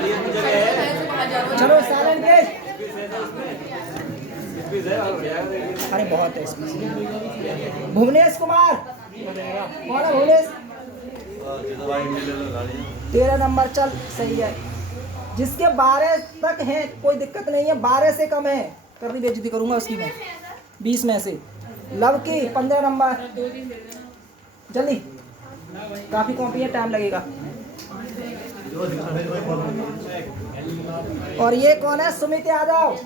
चलो silent please. अरे बहुत है इसमें। भुवनेश कुमार कौन है? भुवनेश 13 नंबर। चल सही है। जिसके 12 तक है कोई दिक्कत नहीं है, 12 से कम है कर दी बेइज्जती करूंगा उसकी मैं। 20 में से। लव की 15 नंबर। जल्दी, काफी कॉपी है, टाइम लगेगा। और ये कौन है? सुमित यादव।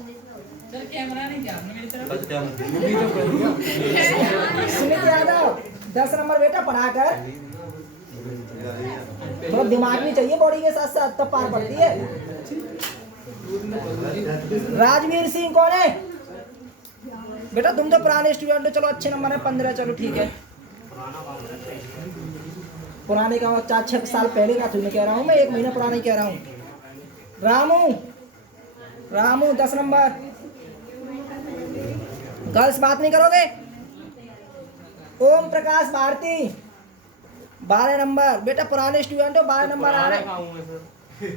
सुमित यादव 10 नंबर। बेटा पढ़ाकर थोड़ा दिमाग भी चाहिए बॉडी के साथ साथ, तब पार पड़ती है। राजवीर सिंह कौन है? बेटा तुम तो पुराने स्टूडेंट हो, चलो अच्छे नंबर है 15। चलो ठीक है। पुराने का 4-6 साल पहले का तुम्हें कह रहा हूँ मैं, 1 महीना पुराने कह रहा हूँ। रामू 10 नंबर। गर्ल्स बात नहीं करोगे? ओम प्रकाश भारती 12 नंबर। बेटा पुराने स्टूडेंट हो, 12 नंबर आ रहे।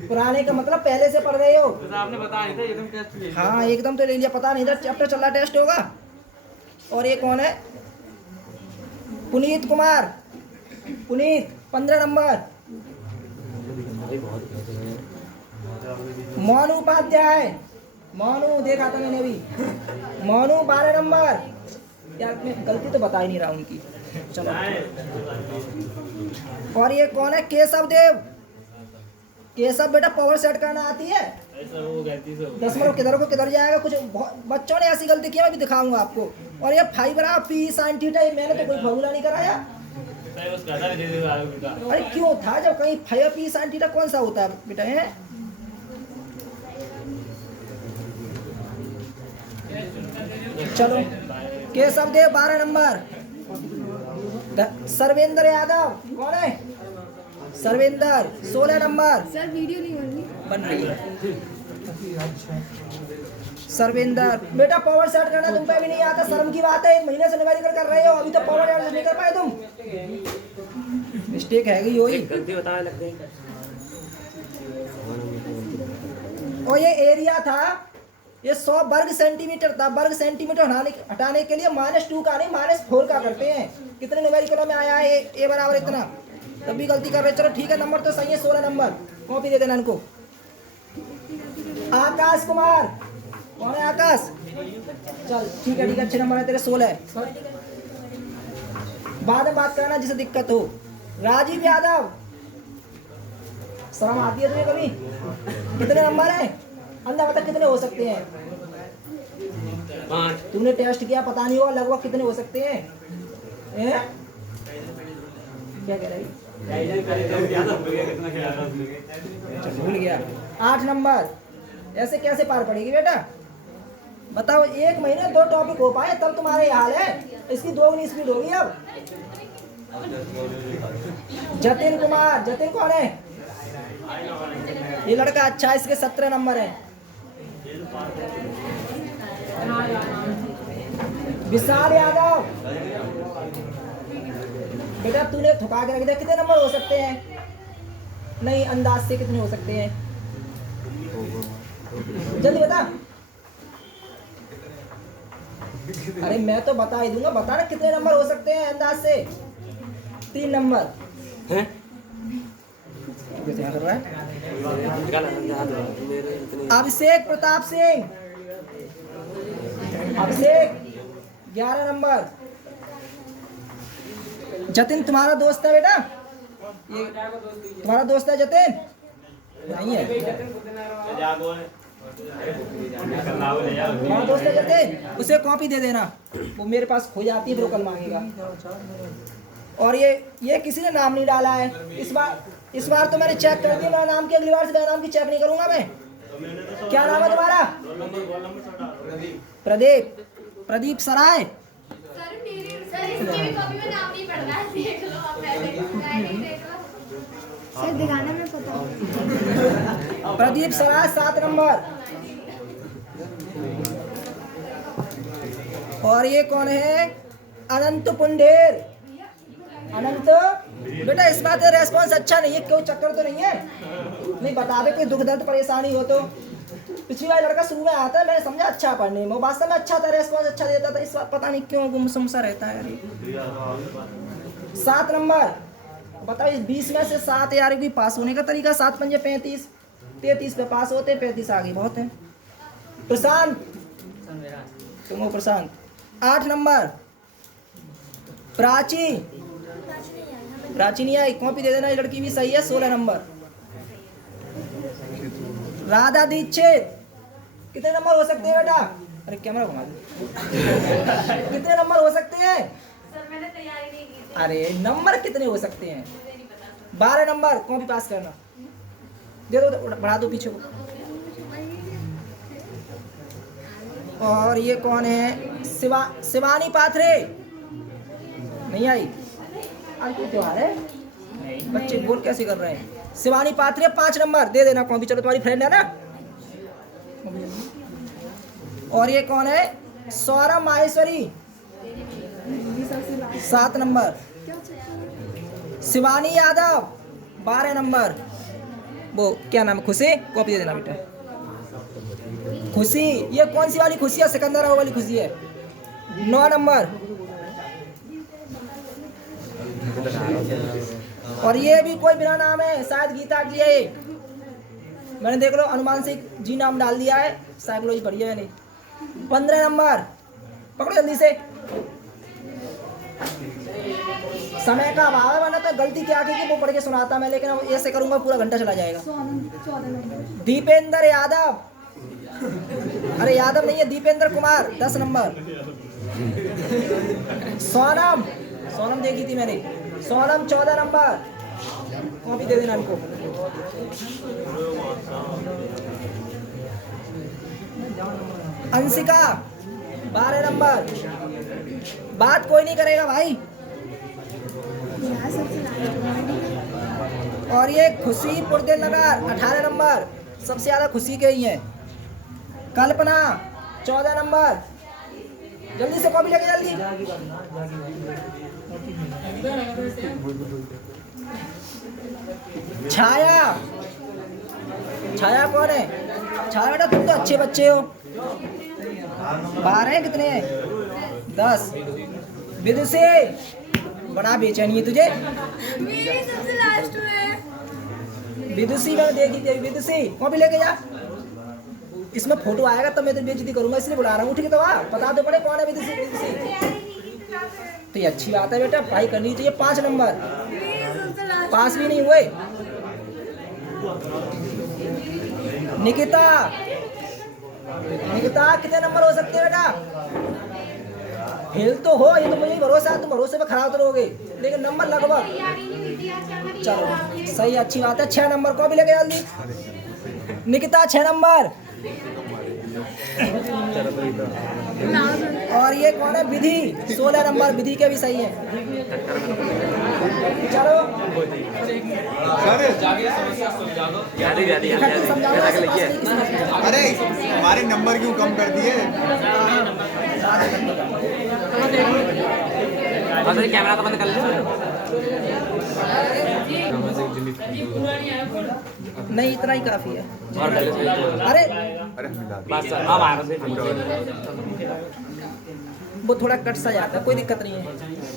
पुराने का मतलब पहले से पढ़ रहे हो। आपने बताया नहीं था एकदम टेस्ट ले लिया। हाँ एकदम तो ले लिया, पता नहीं था चैप्टर चल रहा, टेस्ट होगा। और ये कौन है? पुनीत कुमार। पुनीत 15 नंबर। मोनू उपाध्याय। मोनू देखा था मैंने अभी। मोनू 12 नंबर। यार मैं गलती तो बता ही नहीं रहा उनकी। चलो। और ये कौन है? केशव देव। केशव बेटा पावर सेट करना आती है? 10 नंबर। किधर को किधर जाएगा? कुछ बच्चों ने ऐसी गलती की, मैं भी दिखाऊंगा आपको। और ये फाइव बराबर पी साइन थीटा, मैंने तो कोई फॉर्मूला नहीं कराया। अरे क्यों था? जब कहीं फाइव पी साइन थीटा कौन सा होता है बेटा? है चलो। केशव देव 12 नंबर। सर्वेंद्र यादव कौन है? सर्वेंद्र 16 नंबर। सर वीडियो नहीं बन रही है। सर्वेंद्र बेटा पावर सेट करना तुम पे भी नहीं आता, शर्म की बात है। 1 महीने से निकाल कर रहे हो, अभी तो पावर सेट नहीं कर पाए तुम। मिस्टेक है गई वही। गलती बताने लग गई। और ये एरिया था, ये 100 वर्ग सेंटीमीटर था। वर्ग सेंटीमीटर हटाने के लिए -2 का नहीं -4 का करते हैं। कितने न्यूमेरिकलों में आया है? ए बराबर इतना। तब भी गलती कर रहे। चलो ठीक है, नंबर तो सही है 16 नंबर। कॉपी दे देना इनको। आकाश कुमार कौन है? आकाश चल ठीक है अच्छे नंबर है तेरे 16 है। बाद में बात करना जिसे दिक्कत हो। राजीव यादव शर्म आती है तुम्हें कभी? कितने नंबर है? अंदर बता कितने हो सकते हैं? 5। तुमने टेस्ट किया, पता नहीं होगा लगभग कितने हो सकते हैं? क्या कह रही? भूल गया। 8 नंबर। ऐसे कैसे पार पड़ेगी बेटा? बताओ, 1 महीने 2 टॉपिक हो पाए तब तुम्हारे हाल है। इसकी 2 स्पीड होगी अब। जतिन कुमार। जतिन कौन है? ये लड़का अच्छा है, इसके 17 नंबर है। विशाल यादव बेटा तूने थुका के रख दिया। कितने नंबर हो सकते हैं? नहीं, अंदाज से कितने हो सकते हैं? जल्दी बता। अरे मैं तो बता ही दूंगा, बता ना कितने नंबर हो सकते हैं अंदाज से? 3 नंबर हैं? कर रहा है। अभिषेक प्रताप सिंह। अभिषेक 11 नंबर। जतिन तुम्हारा दोस्त है बेटा? ये तुम्हारा दोस्त है जतिन? नहीं है तुम्हारा दोस्त है जतिन? उसे कॉपी दे देना, वो मेरे पास खो जाती है फिर कल मांगेगा। और ये किसी ने नाम नहीं डाला है इस बार तो मैंने चेक कर दिया। मेरा नाम की अगली बार से मेरा नाम की चेक नहीं करूंगा मैं। क्या नाम है तुम्हारा? प्रदीप सराय। सर दिखाने में पता। प्रदीप सराय 7 नंबर। और ये कौन है? अनंत पुंडेर। अनंत बेटा इस बात का रेस्पॉन्स अच्छा नहीं है, कोई चक्कर तो नहीं है? नहीं बता दे कोई दुख दर्द परेशानी हो तो। पिछली बार लड़का शुरू में आता है, मैंने समझा अच्छा पढ़ने में, वो वास्तव में अच्छा था, रेस्पॉन्स अच्छा देता था, इस बार पता नहीं क्यों गुमसुम सा रहता है यार। 7 नंबर बताओ, इस 20 में से 7 यार भी पास होने का तरीका, 7 पंजे 35, 33 पे पास होते, 35 आगे बहुत है। प्रशांत तुम हो प्रशांत। 8 नंबर प्राची, प्राची नहीं आई, कॉपी दे देना, ये लड़की भी सही है। 16 नंबर राधा दीक्षित। कितने नंबर हो सकते हैं बेटा? अरे कैमरा घुमा दो। कितने नंबर हो सकते हैं? सर मैंने तैयारी नहीं की थी। अरे नंबर कितने हो सकते हैं? 12 नंबर, कॉपी पास करना। दे दो, बढ़ा दो पीछे को। और ये कौन है? शिवानी पाथरे नहीं आई। आज कोई त्योहार है? बच्चे बोल कैसे कर रहे हैं? शिवानी पाथरे 5 नंबर दे देना कॉपी, चलो तुम्हारी फ्रेंड है ना। और ये कौन है? सौरभ माहेश्वरी 7 नंबर। शिवानी यादव 12 नंबर। वो क्या नाम है? खुशी, कॉपी दे देना बेटा। खुशी, ये कौन सी वाली खुशी है? सिकंदरा वाली खुशी है। 9 नंबर। और ये भी कोई बिना नाम है, शायद गीता की है। मैंने देख लो अनुमान से जी नाम डाल दिया है, साइकोलॉजी पढ़ी है नहीं। 15 नंबर पकड़ो जल्दी से। समय का अभाव है, वरना तो गलती क्या की कि वो पढ़ के सुनाता मैं, लेकिन अब ऐसे करूंगा पूरा घंटा चला जाएगा। दीपेंद्र यादव, अरे यादव नहीं है, दीपेंद्र कुमार 10 नंबर। सोनम, सोनम देखी थी मैंने, सोनम 14 नंबर। कॉपी दे देना इनको। अंशिका 12 नंबर। बात कोई नहीं करेगा भाई। यार सबसे लास्ट और ये खुशी पुरदेन नगर 18 नंबर, सबसे ज्यादा खुशी के ही है। कल्पना 14 नंबर। जल्दी से कॉपी लेके जल्दी। छाया, छाया कौन है? छाया बेटा तुम तो अच्छे बच्चे हो। 12 कितने हैं? 10। विदुषी बड़ा बेचैनी है तुझे। मेरी सबसे लास्ट में। विदुषी मैंने देखी थी। विदुषी कॉपी लेके जा। इसमें फोटो आएगा तब मैं तो बेइज्जती करूंगा, इसलिए बुला रहा हूँ। ठीक है तो बता दो पड़े कौन है विदुषी। विदुषी तो ये अच्छी बात है बेटा, पढ़ाई करनी चाहिए। 5 नंबर। मेरी सबसे लास्ट। पास भी नहीं हुए। निकिता, निकिता कितने नंबर हो सकते हैं बेटा? फेल तो हो, ये तो मुझे भरोसा है, तुम भरोसे पे खराब तो रहोगे, लेकिन नंबर लगभग। तैयारी नहीं हुई थी आज, क्या करिए? चलो सही, अच्छी बात है। 6 नंबर को भी लेके जल्दी। निकिता 6 नंबर। और ये कौन है? विधि 16 नंबर। विधि के भी सही है। चलो अरे हमारे नंबर क्यों कम कर दिए? कैमरा तो बंद कर ले। नहीं, इतना ही काफी है। और कर ले। अरे अरे हम मिला बस अब आ रहा वो थोड़ा कट सा जाता है, कोई दिक्कत नहीं है।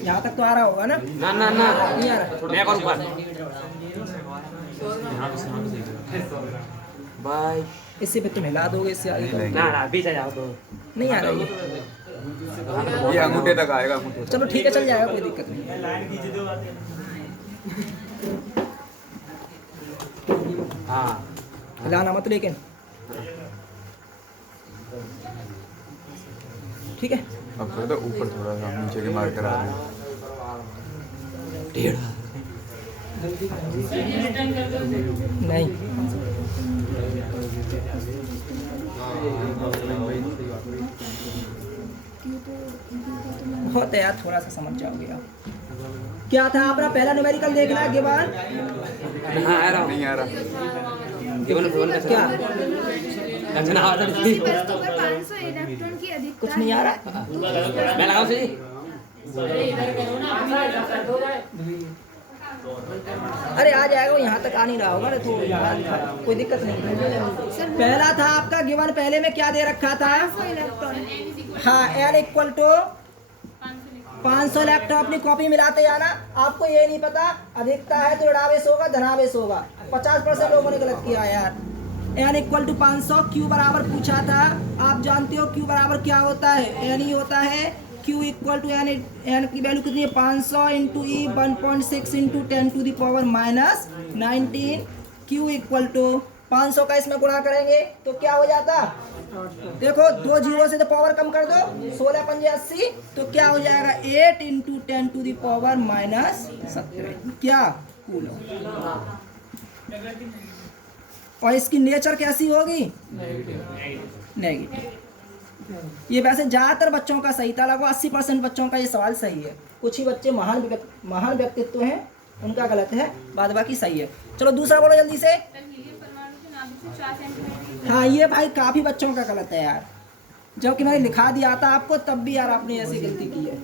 यहाँ तक तो आ रहा होगा ना? ना ना ना, नहीं आ रहा। मैं करूँ ऊपर। बाय। इससे पे तुम हिला दोगे, इससे आगे तो ना ना पीछे जाओ तो। नहीं आ रही है। ये अंगूठे तक आएगा, अंगूठे तक। चलो ठीक है, चल जाएगा, कोई दिक्कत नहीं। हाँ हिलाना मत लेकिन, ठीक है। अब थोड़ा ऊपर, थोड़ा सा नीचे के मार्कर आ रहे हैं। नहीं बहुत है यार, थोड़ा सा समझ जाओगे आप। क्या था अपना पहला न्यूमेरिकल देखना है के बाद? हाँ आ रहा हूँ। नहीं आ रहा। क्या रंजना आ रही थी। वस्तु पर 500 इलेक्ट्रॉन की अधिकता कुछ नहीं आ रहा। मैं लगाऊं सही। अरे आ जाएगा, वो यहाँ तक आ नहीं रहा होगा तो यहाँ कोई दिक्कत नहीं है। पहला था आपका गिवन, पहले में क्या दे रखा था? हाँ, n इक्वल टू 500 इलेक्ट्रॉन। अपनी कॉपी मिलाते जाना। आपको ये नहीं पता अधिकता है तो ऋणावेश होगा धनावेश होगा। 50% लोगों ने गलत किया यार। n इक्वल टू 500, q बराबर पूछा था, आप जानते हो q बराबर क्या होता है? n ही होता है। q इक्वल टू n की वैल्यू कितनी है? 500 into e 1.6 into 10 to the power minus 19। q equal to 500 का इसमें गुणा करेंगे तो क्या हो जाता? देखो 2 जीरो से तो पावर कम कर दो, 16 पंजे 80, तो क्या हो जाएगा? 8 into 10 to the power minus 17 क्या कूलम। और इसकी नेचर कैसी होगी? नेगेटिव। ये वैसे ज़्यादातर बच्चों का सही था, लगभग 80% बच्चों का ये सवाल सही है। कुछ ही बच्चे महान व्यक्तित्व हैं, उनका गलत है, बाद बाकी सही है। चलो दूसरा बोलो जल्दी से। हाँ, ये भाई काफ़ी बच्चों का गलत है यार, जबकि मैंने लिखा दिया था आपको, तब भी यार आपने ऐसी गलती की है।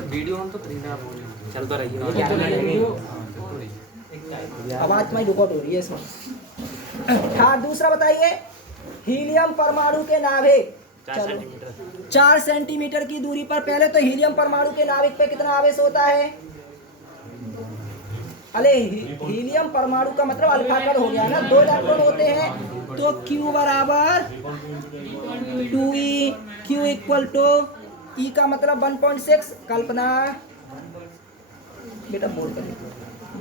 वीडियो ऑन तो चल तो रही है, आवाज तुम्हारी रिकॉर्ड हो रही है इसमें। हाँ, दूसरा बताइए। हीलियम परमाणु के नाभिक 4 सेंटीमीटर की दूरी पर, पहले तो हीलियम परमाणु के नाभिक पे कितना आवेश होता है? अरे हीलियम परमाणु का मतलब अल्फा कण हो गया ना, 2 इलेक्ट्रॉन होते हैं, तो Q बराबर 2e, Q equal to E का मतलब 1.6, कल्पना बेटा बोल कर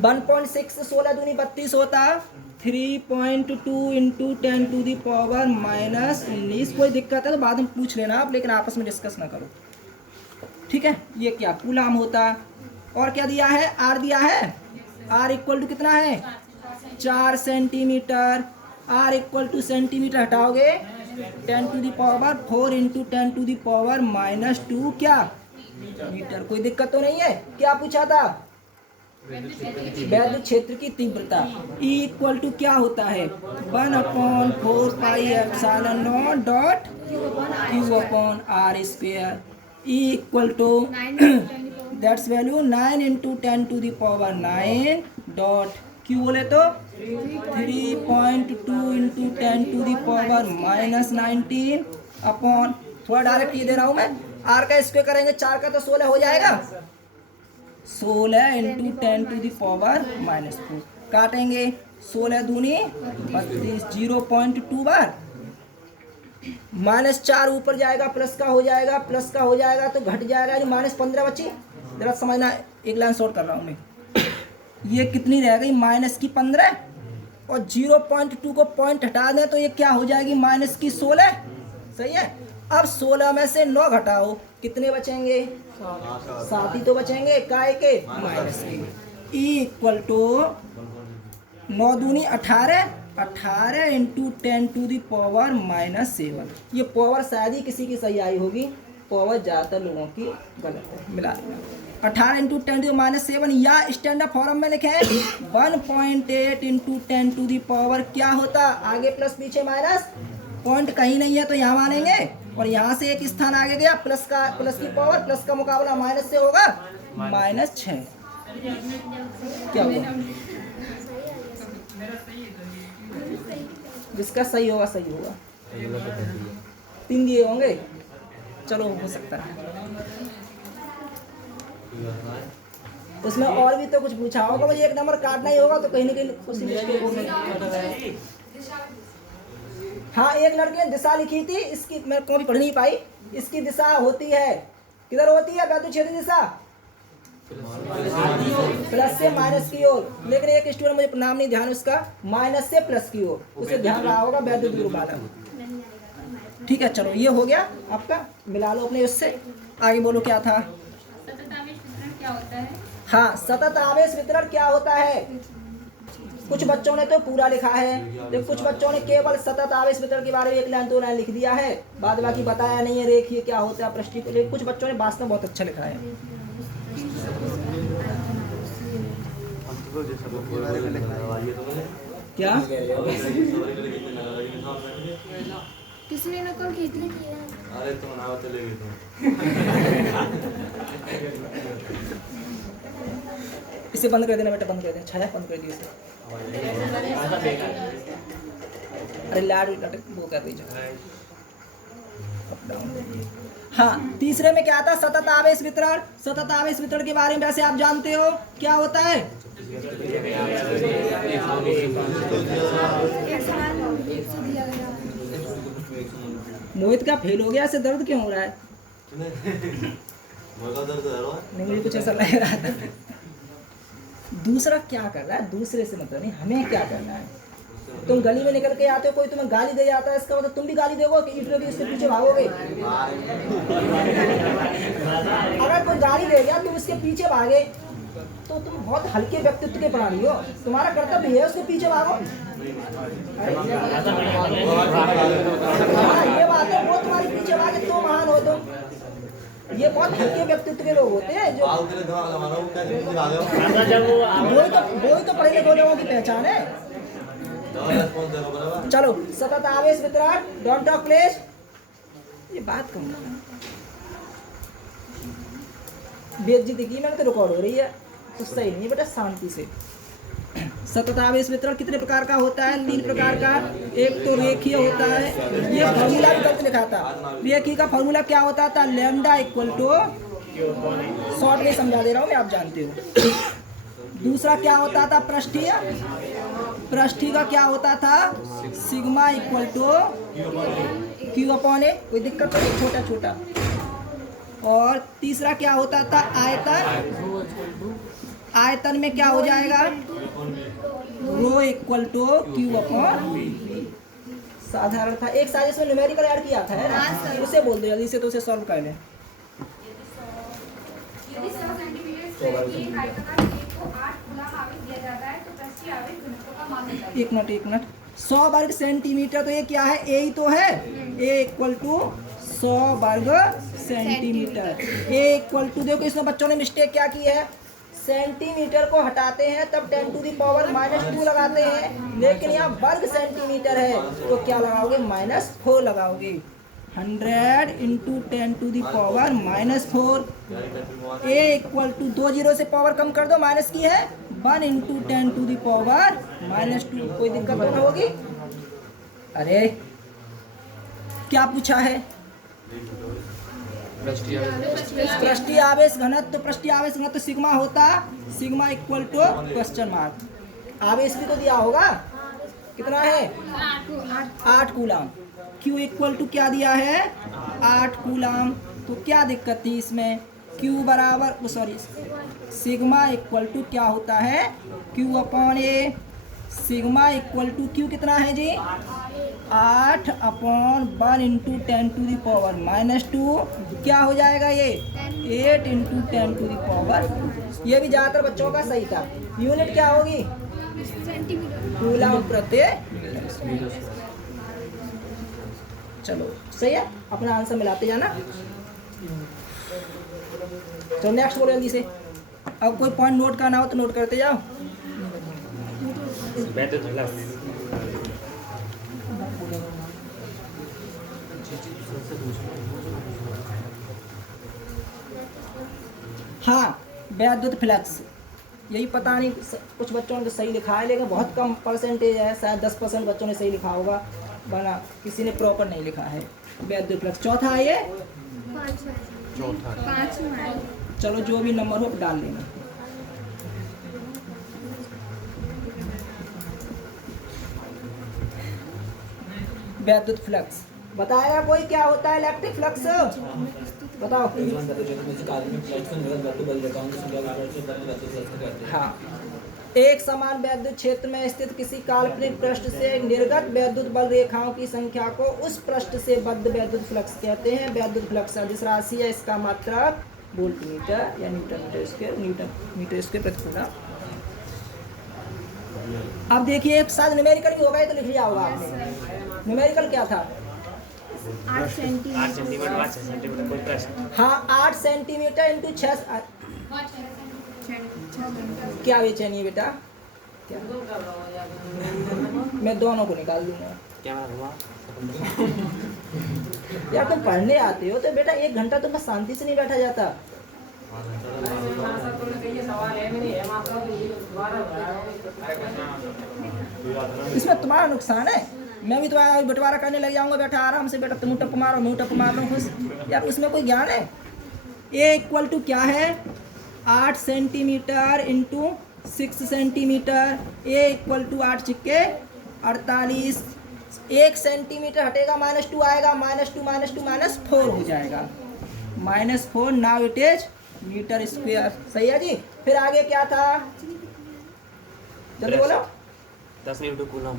1.6 से 16 दूनी 32 होता, 3.2 into 10 to the power minus 19। कोई दिक्कत है तो बाद में पूछ लेना आप, लेकिन आपस में डिस्कस ना करो, ठीक है। ये क्या कूलाम होता? और क्या दिया है? आर दिया है। आर इक्वल टू कितना है? 4 centimetre. R equal to centimetre हटाओगे 10 to the power 4 into 10 to the power minus 2 क्या मीटर। कोई दिक्कत तो नहीं है? क्या पूछा था? वैद्युत क्षेत्र की तीव्रता। E इक्वल टू क्या होता है? 1/4 pi epsilon naught dot Q upon R square. E equal to that's value 9 into 10 to the power 9 dot Q बोले तो 3.2 into 10 to the power minus 19 upon, थोड़ा डायरेक्ट ये दे रहा हूँ मैं, R का स्क्वायर करेंगे 4 का तो 16 हो जाएगा, 16 into 10 to the power minus 4। काटेंगे 16 दूनी 32, 0.2 बार माइनस 4 ऊपर जाएगा, प्लस का हो जाएगा, प्लस का हो जाएगा तो घट जाएगा, यानी माइनस 15 बची। जरा समझना, एक लाइन शॉर्ट कर रहा हूँ मैं। ये कितनी रह गई? माइनस की 15, और 0.2 को पॉइंट हटा दें तो ये क्या हो जाएगी? माइनस की 16। सही है। अब 16 में से 9 घटाओ, कितने बचेंगे? 7 ही तो बचेंगे, काय के? माइनस के। ई इक्वल टू 9 दूनी 18, 18 into 10 to the power minus 7। ये पावर शायद ही किसी की सही आई होगी, पावर ज़्यादातर लोगों की गलत है। मिला 18 इंटू 10 टू माइनस 7, या स्टैंडर्ड फॉर्म में लिखे 1.8 इंटू 10 टू दी पावर क्या होता? आगे प्लस पीछे माइनस, पॉइंट कहीं नहीं है तो यहाँ मानेंगे, और यहाँ से एक स्थान आगे गया, प्लस की पावर, प्लस का मुकाबला माइनस से होगा, माइनस 6। क्या हुआ? जिसका सही होगा सही होगा। 3 दिए होंगे, चलो हो सकता है। उसमें और भी तो कुछ पूछा होगा, मुझे 1 नंबर काटना ही होगा, तो कहीं ना कहीं कुछ मिस्टेक होगी। हाँ, एक लड़के ने दिशा लिखी थी, इसकी मैं कभी पढ़ नहीं पाई। इसकी दिशा होती है, किधर होती है वैद्युत क्षेत्र दिशा? प्लस से माइनस की ओर। लेकिन एक स्टूडेंट, मुझे नाम नहीं ध्यान उसका, माइनस से प्लस की ओर, उसे ध्यान रहा होगा वैद्युत ध्रुव वाला। ठीक है, चलो ये हो गया आपका, मिला लो अपने उससे। आगे बोलो क्या था? सतत आवेश वितरण क्या होता है? हाँ, सतत आवेश वितरण क्या होता है? कुछ बच्चों ने तो पूरा लिखा है, तो कुछ बच्चों ने केवल सतत आवेश वितरण के बारे में 1 लाइन 2 लाइन लिख दिया है, बाद बाकी बताया नहीं है रेखीय क्या होता है, पृष्ठीय। लेकिन कुछ बच्चों ने वास्तव में बहुत अच्छा लिखा है। क्या किसने नकल की थी? अरे तुम ना तो ले गए तुम। इसे बंद कर देना बेटा, बंद कर देना, छाया बंद कर दिए इसे। अरे लाड वो कर दीजिए। हाँ, तीसरे में क्या था? सतत आवेश वितरण। सतत आवेश वितरण के बारे में वैसे आप जानते हो क्या होता है? मोहित का फेल हो गया, ऐसे दर्द क्यों हो रहा है? नहीं, मुझे कुछ ऐसा लग रहा था। दूसरा क्या कर रहा है, दूसरे से मतलब नहीं, हमें क्या करना है। तुम गली में निकल के आते हो, कोई तुम्हें गाली दे जाता है, इसका मतलब तुम भी गाली दोगे कि ईटों की उसके पीछे भागोगे? अगर कोई गाली दे गया तुम उसके पीछे भागे तो तुम बहुत हल्के व्यक्तित्व के प्राणी हो। तुम्हारा कर्तव्य है उसके पीछे भागो। ये बात है, वो तुम्हारे पीछे भागे तो महान हो तुम। ये बहुत हल्के व्यक्तित्व के लोग होते हैं जो वही तो पढ़े लिखे लोगों की पहचान है। चलो, सतत आवेश वितरण, डोंट टॉक प्लीज। ये बात कौन कर रहा है? बेइज्जती की मैंने तो रिकॉर्ड हो रही है, तो सही नहीं बेटा, शांति से। सतत आवेश वितरण कितने प्रकार का होता है? 3 प्रकार का। एक तो रेखीय होता है, ये फॉर्मूला भी गलत लिखा था। रेखीय का फॉर्मूला क्या होता था? लैम्डा इक्वल टू, शॉर्ट में समझा दे रहा हूँ मैं, आप जानते हो। दूसरा क्या होता था? पृष्ठीय। पृष्ठीय का क्या होता था? Sigma equal to q upon a. कोई दिक्कत नहीं, छोटा छोटा। और तीसरा क्या होता था? आयतन। आयतन में क्या हो जाएगा? Rho equal to q upon v. साधारण था। एक साजिश में न्यूमेरिकल ऐड किया था, है ना? उसे बोल दो जल्दी से, तो उसे सॉल्व कर लें। यदि 100 सेंटीमीटर स्क्वायर की एक आयताकार प्लेट को 8 कूलम आवेश दिया जाता है तो पृष्ठीय आवेश घनत्व का मान निकालिए। एक मिनट। 100 वर्ग सेंटीमीटर, तो ये क्या है? ए ही तो है। ए इक्वल टू 100 वर्ग सेंटीमीटर। ए इक्वल टू, देखो इसमें बच्चों ने मिस्टेक क्या की है? सेंटीमीटर को हटाते हैं तब 10 टू दी पावर -2 लगाते हैं, लेकिन यहाँ वर्ग सेंटीमीटर है तो क्या लगाओगे? -4 लगाओगे। 100 into 10 to the power -4। A equal to, 2 zero से पावर कम कर दो, माइनस की है। 1 इंटू 10 टू दी पावर -2। कोई दिक्कत तो ना होगी? अरे क्या पूछा है? पृष्ठीय आवेश घनत्व। तो पृष्ठीय आवेश घनत्व सिग्मा होता, sigma equal to question mark. आवेश भी तो दिया होगा, कितना है? 8 कूलम। Q इक्वल टू क्या दिया है? 8 कूलम। तो क्या दिक्कत थी इसमें? Q बराबर, सॉरी, सिग्मा इक्वल टू क्या होता है? Q upon A. Sigma equal to Q कितना है जी? 8 upon 1 into 10 to the power -2। क्या हो जाएगा ये? 8 इंटू 10 टू दी पावर। ये भी ज़्यादातर बच्चों का सही था। यूनिट क्या होगी? कूलम प्रति। चलो सही है, अपना आंसर मिलाते जाना। चलो नेक्स्ट बोलो जल्दी से। अब कोई पॉइंट नोट करना हो तो नोट करते जाओ। हाँ, वैद्युत फ्लक्स, यही पता नहीं कुछ बच्चों ने तो सही लिखा है, लेकिन बहुत कम परसेंटेज है, शायद 10% बच्चों ने सही लिखा होगा, वरना किसी ने प्रॉपर नहीं लिखा है। वैद्युत फ्लक्स चौथा है ये। चलो जो भी नंबर हो डाल लेना। वैद्युत फ्लक्स बताएगा कोई क्या होता है? इलेक्ट्रिक फ्लक्स बताओ। हाँ, एक समान वैद्युत क्षेत्र में स्थित किसी काल्पनिक पृष्ठ से निर्गत वैद्युत बल रेखाओं की संख्या को उस पृष्ठ से बद्ध वैद्युत फ्लक्स कहते हैं। वैद्युत फ्लक्स सदिश राशि है, इसका मात्रक वोल्टमीटर या न्यूटन मीटर स्क्वायर प्रति कूलम। अब देखिए, एक साथ न्यूमेरिकल भी होगा, ये तो लिख लिया होगा आपने। न्यूमेरिकल क्या था? 8 सेंटीमीटर। हाँ, 8 सेंटीमीटर इंटू 6। क्या बेचैनी है बेटा? क्या? मैं दोनों को निकाल दूंगा। यार तुम पढ़ने आते हो तो बेटा 1 घंटा तो मैं शांति से नहीं बैठा जाता। इसमें तुम्हारा नुकसान है। मैं भी तुम्हारा बंटवारा करने लग जाऊंगा, बैठा आराम से, बेटा तुम टप मारो, मैं टप मार रहा हूँ खुश। यार उसमें कोई ज्ञान है? ए इक्वल टू क्या है? 8 centimetre into 6 centimetre. A equal to 8 छिक्के 48। 1 सेंटीमीटर हटेगा -2 आएगा, -2 -4 हो जाएगा, -4। Now it is metre square. सही है जी। फिर आगे क्या था, जल्दी बोलो। 10 न्यूटन कूलम।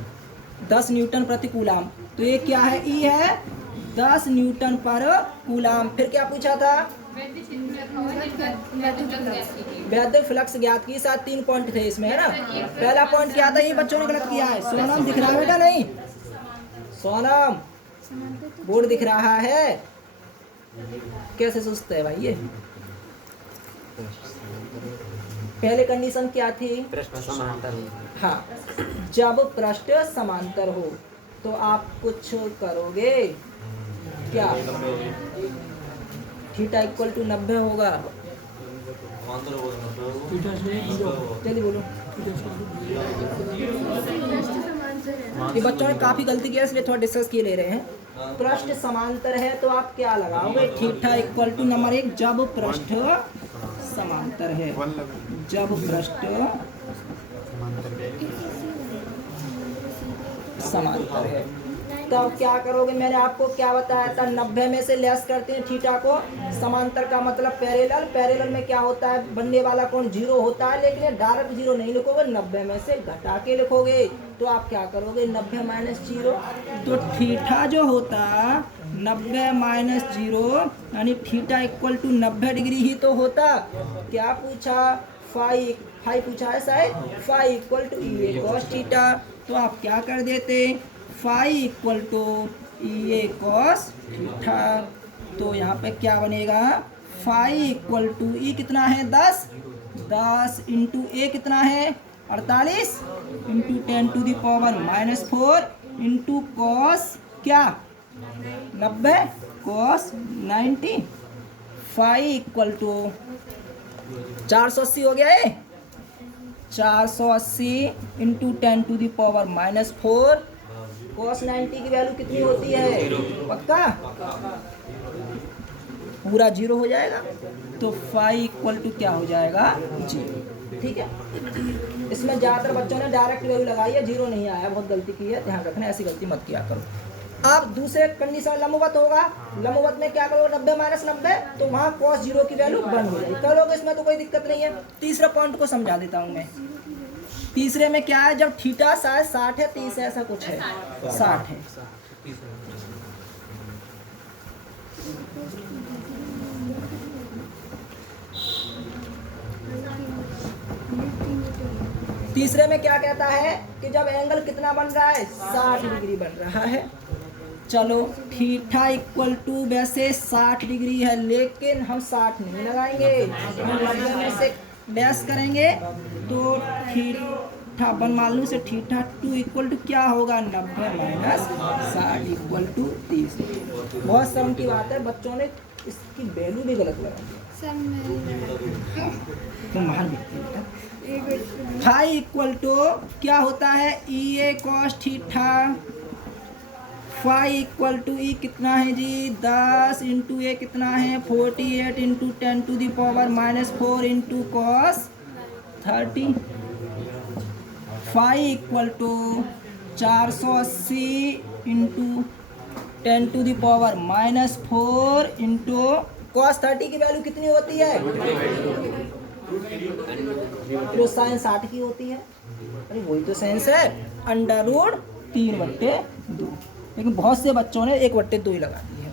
10 न्यूटन प्रति कूलाम। तो ये क्या है? ई है 10 न्यूटन पर कूलाम। फिर क्या पूछा था? वैद्युत फ्लक्स ज्ञात की। साथ 3 पॉइंट थे इसमें, है ना। पहला पॉइंट क्या था? ये बच्चों ने गलत किया है। सोनम दिख रहा है बेटा? नहीं सोनम, बोर्ड दिख रहा है? कैसे सुस्त है भाई ये। पहले कंडीशन क्या थी? पृष्ठ समांतर हो। हाँ, जब पृष्ठ समांतर हो तो आप कुछ करोगे क्या? थीटा इक्वल टू 90 होगा। जल्दी बोलो। ये बच्चों ने काफी गलती किया, इसलिए थोड़ा डिस्कस किए ले रहे हैं। पृष्ठ समांतर है तो आप क्या लगाओगे? थीटा इक्वल टू नंबर 1, जब पृष्ठ समांतर है। जब पृष्ठ समांतर है तब क्या करोगे? मैंने आपको क्या बताया था? 90 में से लेस करते हैं थीटा को। समांतर का मतलब पैरेलल। पैरेलल में क्या होता है? बनने वाला कोण 0 होता है, लेकिन डायरेक्ट 0 नहीं लिखोगे, 90 में से घटा के लिखोगे। तो आप क्या करोगे? 90 - 0। तो थीटा जो होता 90 - 0 यानी थीटा इक्वल टू 90 डिग्री ही तो होता। क्या पूछा? फाई पूछा है शायद। Phi equal to E cos theta. तो आप क्या कर देते? Phi equal to E cos theta. तो यहाँ पे क्या बनेगा? फाई इक्वल टू ई कितना है? 10 इंटू ए कितना है? 48 into 10 to the power -4 into cos क्या? 90 कॉस 90। फाई इक्वल टू 480 हो गया है। 480 into 10 to the power -4। cos 90 की वैल्यू कितनी होती है? पक्का पूरा 0 हो जाएगा। तो फाई इक्वल टू क्या हो जाएगा? 0। ठीक है। इसमें ज़्यादातर बच्चों ने डायरेक्ट वैल्यू लगाई है, 0 नहीं आया, बहुत गलती की है, ध्यान रखना, ऐसी गलती मत किया करो। अब दूसरे कंडीशन लंबवत होगा। लंबवत में क्या करोगे? 90 - 90, तो वहाँ cos 0 की वैल्यू 1 हो जाएगी। करोगे, इसमें तो कोई दिक्कत नहीं है। तीसरा पॉइंट को समझा देता हूँ मैं। तीसरे में क्या है? जब थीटा शायद 60 है, 30 ऐसा कुछ है, 60 है। तीसरे में क्या कहता है कि जब एंगल कितना बन रहा है? 60 डिग्री बन रहा है। चलो, थीटा इक्वल टू वैसे 60 डिग्री है, लेकिन हम 60 नहीं लगाएंगे, हम 90 में से लेस करेंगे। तो थीटा 1 मान लूँ से थीटा 2 इक्वल टू क्या होगा? 90 माइनस 60 इक्वल टू 30। बहुत शर्म की बात है, बच्चों ने इसकी वैल्यू भी गलत लगाई। तो मान फाई इक्वल टू क्या होता है? E A cos theta. Phi equal to E कितना है जी? 10 इंटू ए कितना है? 48 into 10 to the power -4 into cos 30। फाई equal to 480 into 10 to the power -4 into cos 30 की वैल्यू कितनी होती है? तो साइन 60 की होती है। अरे वही तो साइंस है, √3/2। लेकिन बहुत से बच्चों ने 1/2 ही लगा दी है।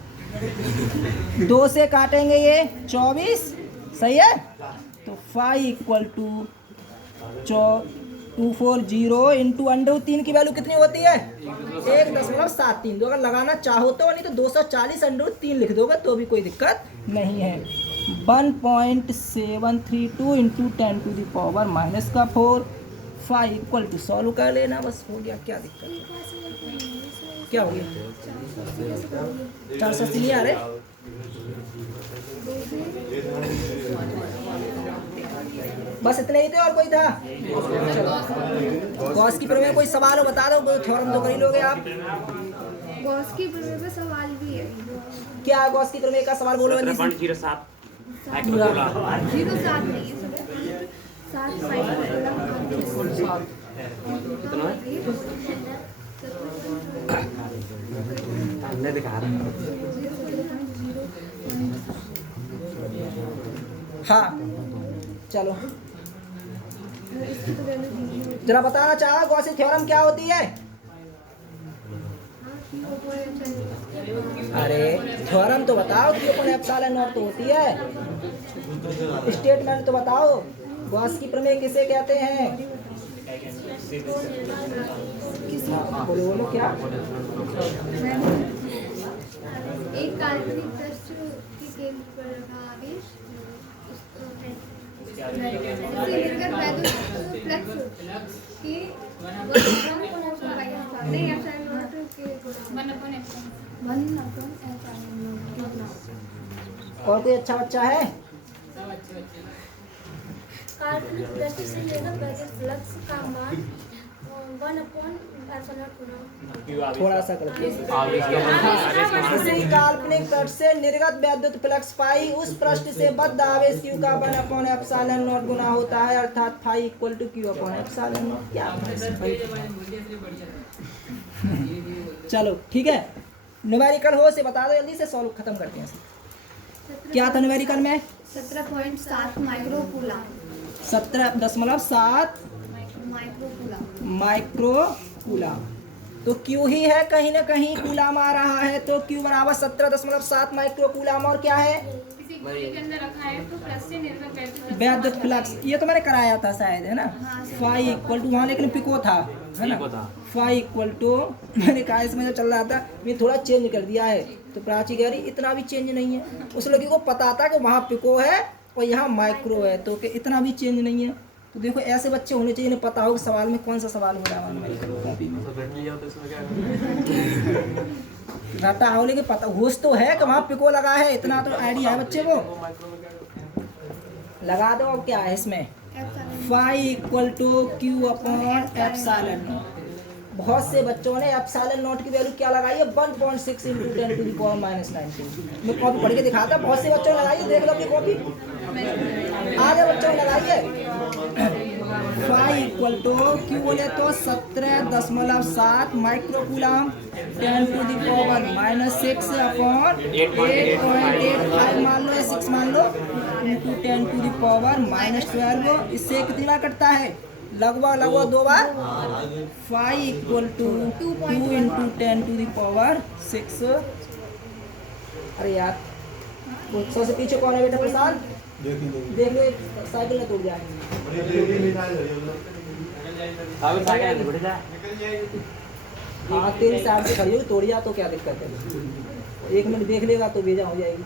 2 से काटेंगे ये 24, सही है। तो फाई इक्वल टू 240 इंटू √3 की वैल्यू कितनी होती है? 1.73। तो अगर लगाना चाहो तो, नहीं तो 240 √3 लिख दोगे तो भी कोई दिक्कत नहीं है। 1.732 into 10 to the power -4। Phi equal to solve कर लेना, बस हो गया। क्या दिक्कत है? क्या हो गया? 480 नहीं आ रहे? बस इतने ही थे और कोई था? गॉस की प्रमेय कोई सवाल हो बता दो, थ्योरम तो कर ही लोगे आप। गॉस की प्रमेय का सवाल भी है। क्या गॉस की प्रमेय का सवाल बोलो जल्दी से। 17.07 माइक्रोकूलम। 07 नहीं है, 7 माइक्रोकूलम। हमने दिखा रहा हाँ चलो इसकी तो वैल्यू दी है। जरा बताना चाहो गॉस की थ्योरम क्या होती है? अरे थ्योरम तो बताओ, क्यों अपने एप्सिलॉन नॉट तो होती है। स्टेटमेंट तो बताओ, गॉस की प्रमेय किसे कहते हैं? बोलो बोलो क्या? एक काल्पनिक पृष्ठ के केंद्र पर रखा आवेश और कोई अच्छा बच्चा है? काल्पनिक दृष्टि से लेकर वैद्युत फ्लक्स का मान 1/ε0 थोड़ा सा करके आवेश का किसी काल्पनिक पृष्ठ से निर्गत वैद्युत फ्लक्स फाई उस पृष्ठ से बद्ध आवेश Q का 1/ε0 गुना होता है, अर्थात फाई इक्वल टू Q/ε0। क्या चलो ठीक है, न्यूमेरिकल हो से बता दो जल्दी से, सॉल्व खत्म करते हैं। क्या था न्यूमेरिकल में? 17.7 माइक्रोकूलम। 17.7 माइक्रोकूलम। तो Q ही है, कहीं ना कहीं कूलम आ रहा है, तो Q बराबर 17.7 माइक्रोकूलम। और क्या है? किसी गोली के अंदर रखा है तो प्लस से निर्गत वैद्युत फ्लक्स, ये तो मैंने कराया था शायद, है ना। फाई इक्वल टू, वहाँ लेकिन पिको था, है ना। फाई इक्वल टू, मैंने कहा इसमें जो चल रहा था ये थोड़ा चेंज कर दिया है, तो प्राची कह रही इतना भी चेंज नहीं है। उस लड़की को पता था कि वहाँ पिको है और यहाँ माइक्रो है, तो कि इतना भी चेंज नहीं है। तो देखो ऐसे बच्चे होने चाहिए, इन्हें पता हो कि सवाल में कौन सा सवाल हो रहा है हमारी कॉपी में। रटा हो लेकिन पता होश तो है कि वहाँ पिको लगा है, इतना तो आइडिया है बच्चे को। लगा दो। अब क्या है इसमें? Phi equal to Q/ε0। बहुत से बच्चों ने ε0 की वैल्यू क्या लगाई है? 1.6 × 10⁻⁹। मैं कॉपी पढ़ के दिखाता, बहुत से बच्चों ने लगाई है, देख लो अपनी कॉपी। आधे बच्चों ने लगाई है। फाई इक्वल टू Q बोले तो 17.7 माइक्रोकूलम 10⁻⁻6/8.85 मान लो, या 6 मान लो, इंटू 10⁻⁻12। इससे कितना कटता है? लगभग 2 बार। Phi equal to 2 × 10⁻6। अरे यार वो सबसे पीछे कौन है बेटा? प्रशांत देख लो, साइकिल में टूट जाएगी। हाँ तेरी साइड से खड़ी हो, तोड़ जा तो क्या दिक्कत है? 1 मिनट देख लेगा तो भेजा हो जाएगी।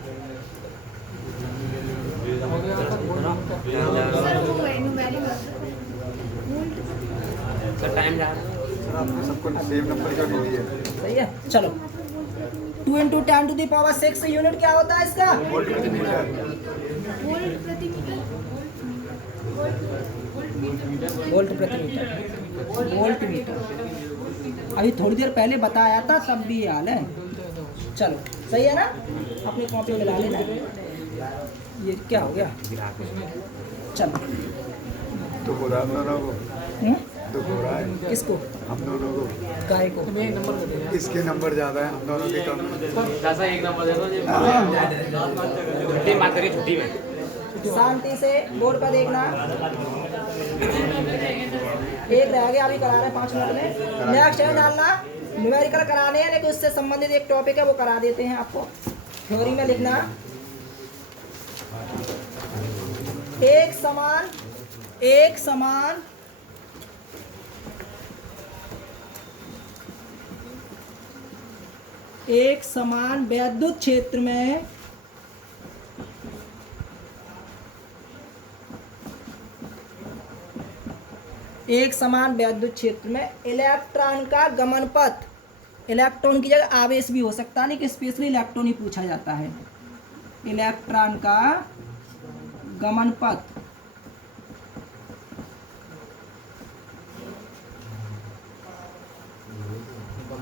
सर टाइम जा रहा है। सर आपको सबको सेम नंबर का मिली है। सही है, चलो 2 × 10⁻6 यूनिट क्या होता है इसका? वोल्ट प्रति मीटर। वोल्ट प्रति मीटर। वोल्ट मीटर अभी थोड़ी देर पहले बताया था, तब भी ये हाल है। चलो सही है ना, अपनी कॉपी में ला लेना। ये क्या हो गया? चलो तो हो रहा हम दोनों को, तो हो रहा है किसको? हम दोनों को। गाय को। इसके नंबर ज़्यादा है, हम दोनों के कम है। जैसा एक नंबर दे दो जी। छुट्टी मार करिए, छुट्टी में शांति से बोर्ड पर देखना। एक रह गया, अभी करा रहे हैं 5 मिनट में। नेक्स्ट है डालना, न्यूमेरिकल कराने हैं, लेकिन उससे संबंधित एक टॉपिक है वो करा देते हैं आपको। थ्योरी में लिखना एक समान वैद्युत क्षेत्र में इलेक्ट्रॉन का गमन पथ, इलेक्ट्रॉन की जगह आवेश भी हो सकता है, लेकिन स्पेशली इलेक्ट्रॉन ही पूछा जाता है। इलेक्ट्रॉन का गमन पथ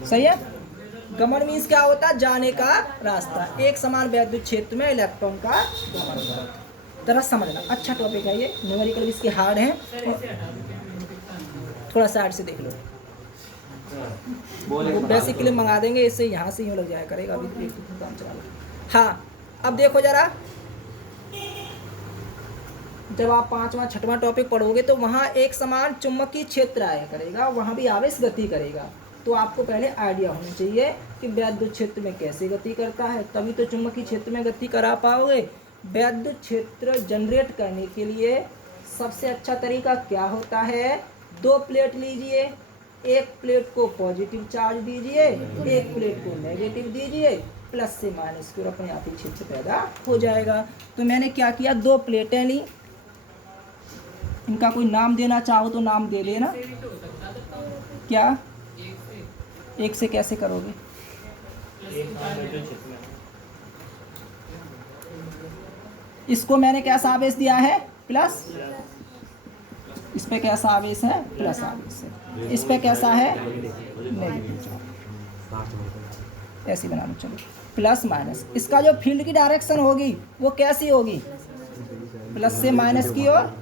सही है। गमन मीन्स क्या होता है? जाने का रास्ता। एक समान वैद्युत क्षेत्र में इलेक्ट्रॉन का गमन होता है। जरा समझना, अच्छा टॉपिक है ये, न्यूमेरिकल भी इसके हार्ड हैं, थोड़ा साइड से देख लो। बेसिकली मंगा देंगे, इससे यहाँ से यूँ लग जाया करेगा, अभी एक काम चला लो। हाँ, अब देखो जरा, जब आप 5वां 6वां टॉपिक पढ़ोगे तो वहाँ एक समान चुंबकीय क्षेत्र आया करेगा, वहाँ भी आवेश गति करेगा। तो आपको पहले आइडिया होना चाहिए कि वैद्युत क्षेत्र में कैसे गति करता है, तभी तो चुंबकीय क्षेत्र में गति करा पाओगे। वैद्युत क्षेत्र जनरेट करने के लिए सबसे अच्छा तरीका क्या होता है? 2 प्लेट लीजिए, एक प्लेट को पॉजिटिव चार्ज दीजिए, एक प्लेट को नेगेटिव दीजिए, प्लस से माइनस की ओर अपने आप ही क्षेत्र पैदा हो जाएगा। तो मैंने क्या किया, 2 प्लेटें ली, इनका कोई नाम देना चाहो तो नाम दे देना। क्या? एक से कैसे करोगे? इसको मैंने कैसा आवेश दिया है? प्लस। इस पे कैसा आवेश है? प्लस आवेश है। इस पे कैसा है? नेगेटिव। ऐसी बना लो, चलो, प्लस माइनस। इसका जो फील्ड की डायरेक्शन होगी वो कैसी होगी? प्लस से माइनस की ओर।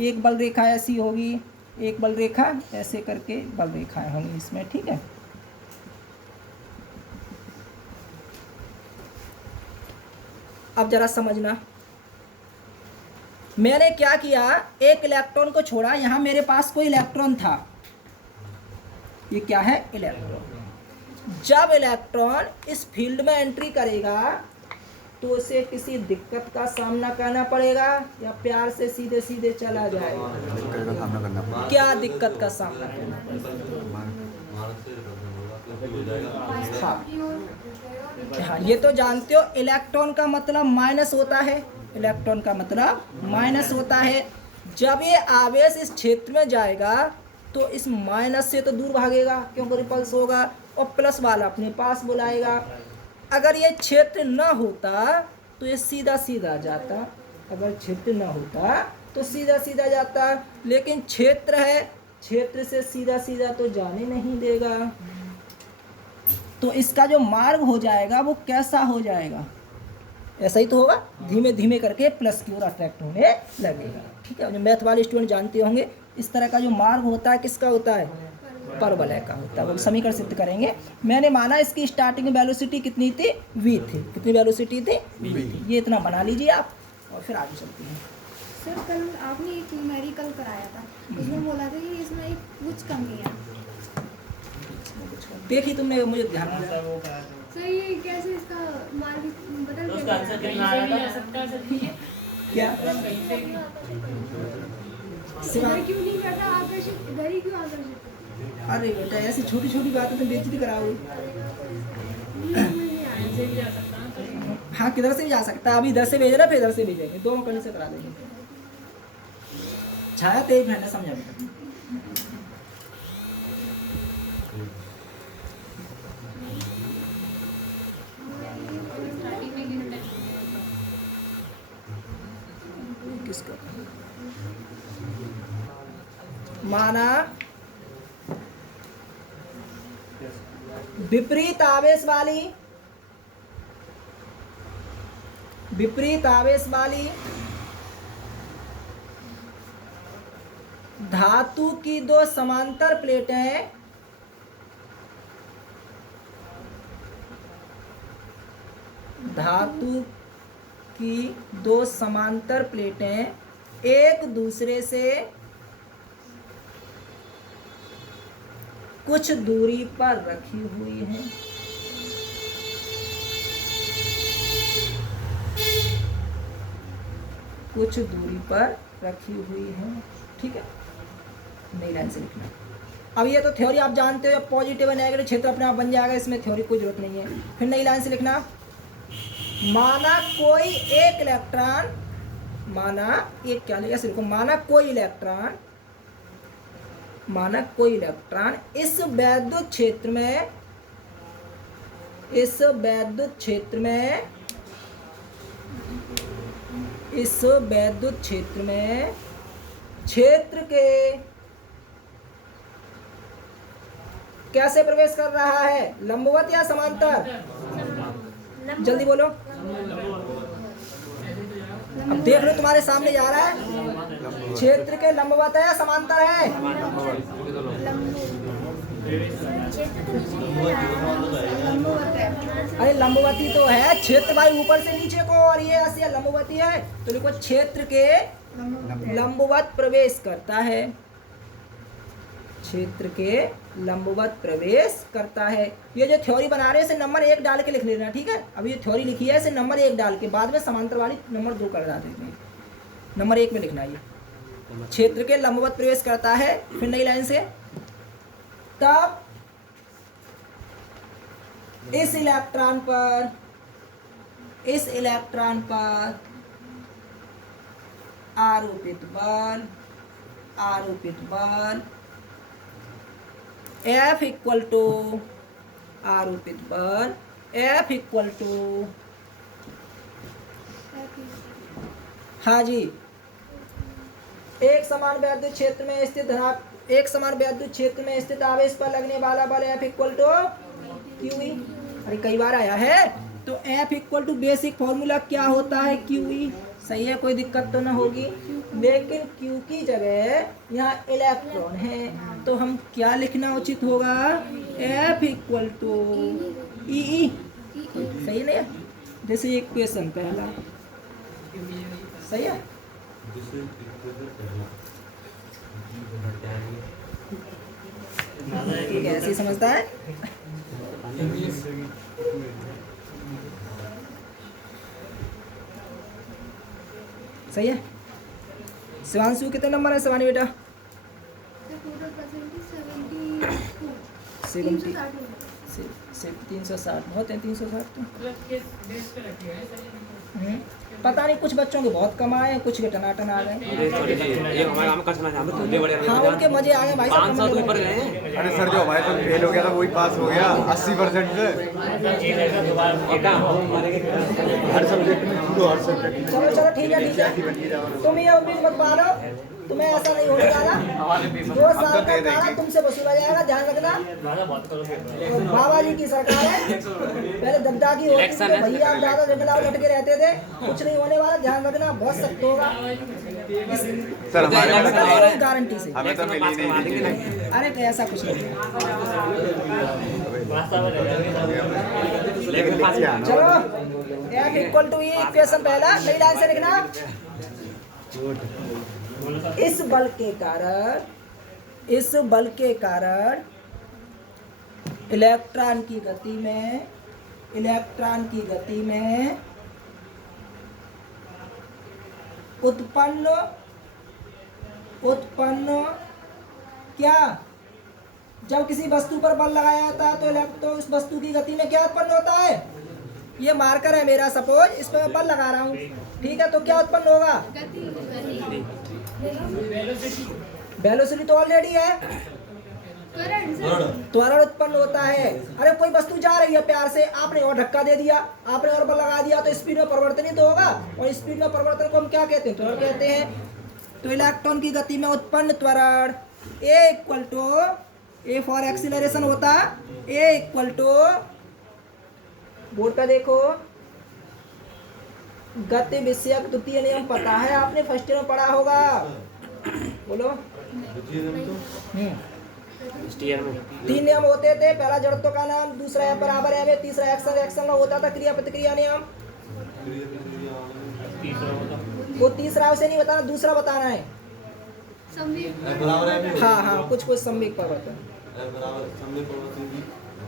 एक बल रेखा ऐसी होगी, एक बल रेखा ऐसे करके बल रेखाएं होंगी इसमें, ठीक है। अब जरा समझना, मैंने क्या किया, एक इलेक्ट्रॉन को छोड़ा, यहां मेरे पास कोई इलेक्ट्रॉन था, ये क्या है? इलेक्ट्रॉन। जब इलेक्ट्रॉन इस फील्ड में एंट्री करेगा तो उसे किसी दिक्कत का सामना करना पड़ेगा या प्यार से सीधे सीधे चला जाएगा? दिक्कत का सामना करना पड़ेगा। क्या दिक्कत का सामना करना पड़ेगा? हाँ, ये तो जानते हो, इलेक्ट्रॉन का मतलब माइनस होता है, इलेक्ट्रॉन का मतलब माइनस होता है। जब ये आवेश इस क्षेत्र में जाएगा तो इस माइनस से तो दूर भागेगा क्योंकि रिपल्स होगा, और प्लस वाला अपने पास बुलाएगा। अगर ये क्षेत्र न होता तो ये सीधा सीधा जाता, अगर क्षेत्र न होता तो सीधा सीधा जाता, लेकिन क्षेत्र है, क्षेत्र से सीधा सीधा तो जाने नहीं देगा। तो इसका जो मार्ग हो जाएगा वो कैसा हो जाएगा? ऐसा ही तो होगा, धीमे धीमे करके प्लस की ओर अट्रैक्ट होने लगेगा, ठीक है। जो मैथ वाले स्टूडेंट जानते होंगे, इस तरह का जो मार्ग होता है किसका होता है? परवलय का होता है। वो समीकरण सिद्ध करेंगे। मैंने माना इसकी स्टार्टिंग वेलोसिटी कितनी थी? v थी। कितनी वेलोसिटी थी? v थी। ये इतना बना लीजिए आप, और फिर आगे चलते हैं। सर, कल आपने एक न्यूमेरिकल कराया था, उसमें बोला था कि इसमें एक कुछ कमी है। देखिए तुमने, मुझे ध्यान नहीं दिया। सर, ये कैसे इसका मार्ग बदल उसका आंसर कितना आ रहा था? क्या इधर क्यों नहीं करता आकर्षित, इधर ही क्यों आकर्षित? अरे बेटा, ऐसी छोटी छोटी बातें तो बेइज्जती कराओगे। हाँ, किधर से भी जा सकता है, अभी इधर से भेजना फिर इधर से भेजेंगे, दोनों करने से करा देंगे। छाया तेज मैंने समझा बेटा। किसका माना विपरीत आवेश वाली धातु की 2 समांतर प्लेटें एक दूसरे से कुछ दूरी पर रखी हुई हैं। कुछ दूरी पर रखी हुई है, ठीक है। नई लाइन से लिखना। अब ये तो थ्योरी आप जानते हो, पॉजिटिव और नेगेटिव क्षेत्र अपने आप बन जाएगा, इसमें थ्योरी कोई जरूरत नहीं है। फिर नई लाइन से लिखना, माना कोई एक इलेक्ट्रॉन, माना एक क्या लिखा, सिर्फ माना कोई इलेक्ट्रॉन इस वैद्युत क्षेत्र में क्षेत्र के कैसे प्रवेश कर रहा है, लंबवत या समांतर? जल्दी बोलो। अब देख लो तुम्हारे सामने जा रहा है, क्षेत्र के लंबवत है या समांतर है? अरे लंबवती तो है, क्षेत्र भाई ऊपर से नीचे को, और ये ऐसी लंबवती है, तो लिखो क्षेत्र के लंबवत प्रवेश करता है, क्षेत्र के लंबवत प्रवेश करता है। ये जो थ्योरी बना रहे हैं इसे नंबर 1 डाल के लिख लेना, ठीक है। अब ये थ्योरी लिखी है, इसे नंबर 1 डाल के बाद में समांतर वाली नंबर 2 कर देते हैं, नंबर 1 में लिखना। ये क्षेत्र के लंबवत प्रवेश करता है, फिर नई लाइन से, तब इस इलेक्ट्रॉन पर आरोपित बल F इक्वल टू आरोपित बल F इक्वल टू, हाँ जी, एक समान वैद्युत क्षेत्र में स्थित आवेश पर लगने वाला बल F इक्वल टू QE। अरे कई बार आया है, तो F equal to basic formula क्या होता है, QE। सही है, कोई दिक्कत तो ना होगी। लेकिन Q की जगह यहाँ इलेक्ट्रॉन है, तो हम क्या लिखना उचित होगा, F इक्वल टू EE। सही नहीं है, जैसे इक्वेशन पहला, सही है। ऐसे समझता है। सही है। शिवांशु कितने नंबर है शिवानी बेटा? 360 बहुत है, 360 तो पता नहीं, कुछ बच्चों के बहुत कम आए, कुछ के टनाटन आ गए। हाँ उनके मजे आ गए भाई साहब। 500 ऊपर गए। अरे सर जो हमारे साथ फेल हो गया था वही पास हो गया 80% से। हर सब्जेक्ट में हर सब्जेक्ट। चलो ठीक है। तुम ये उम्मीद मत पालो, तुम्हें ऐसा नहीं होने वाला। 2 साल का गाना तुमसे वसूला जाएगा, ध्यान रखना। बाबा जी की सरकार है, पहले दादागी होती थी, भैया आप दादा जगलाओ लटके रहते थे, कुछ नहीं होने वाला, ध्यान रखना। बहुत सख्त होगा सर हमारे गारंटी से, हमें तो मिली नहीं। अरे ऐसा कुछ नहीं। चलो F equal to E, equation पहला, नई लाइन से लिखना। इस बल के कारण इलेक्ट्रॉन की गति में उत्पन्न क्या, जब किसी वस्तु पर बल लगाया जाता है तो उस वस्तु की गति में क्या उत्पन्न होता है। ये मार्कर है मेरा, सपोज इस पर मैं बल लगा रहा हूँ, ठीक है, तो क्या उत्पन्न होगा, वेलोसिटी तो ऑलरेडी है, त्वरण उत्पन्न होता है। अरे कोई वस्तु जा रही है प्यार से, आपने और धक्का दे दिया, आपने और बल लगा दिया, तो स्पीड में परिवर्तन ही तो होगा, और स्पीड में परिवर्तन को हम क्या कहते हैं, त्वरण कहते हैं। तो इलेक्ट्रॉन की गति में उत्पन्न त्वरण A equal to, A for acceleration होता, A इक्वल टू, बोर्ड पे देखो, गति विषयक द्वितीय नियम पता है आपने, फर्स्ट ईयर में पढ़ा होगा, बोलो। 3 नियम होते थे, पहला जड़त्व का नाम, दूसरा है बराबर है, तीसरा एक्शन में होता था क्रिया प्रतिक्रिया नियम। वो तीसरा उसे नहीं बताना, दूसरा बताना है। हाँ कुछ संवेग परिवर्तन।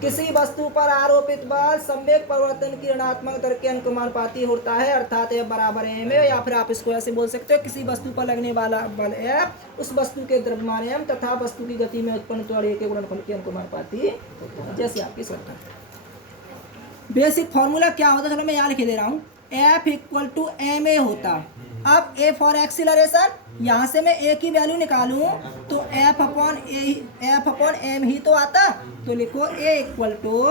किसी वस्तु पर आरोपित बल संवेग परिवर्तन की ऋणात्मक दर के अनुपाती होता है, अर्थात F बराबर है m, या फिर आप इसको ऐसे बोल सकते हो, किसी वस्तु पर लगने वाला बल F उस वस्तु के द्रव्यमान m तथा वस्तु की गति में उत्पन्न त्वरण के गुणनफल के अनुपाती होता है, जैसे आपकी श्रद्धा। बेसिक फॉर्मूला क्या होता है, चलो मैं यहाँ लिख दे रहा हूँ, F इक्वल टू ma होता। अब A फॉर एक्सीलरेशन, यहाँ से मैं A की वैल्यू निकालूं तो F अपॉन m ही तो आता, तो लिखो A equal to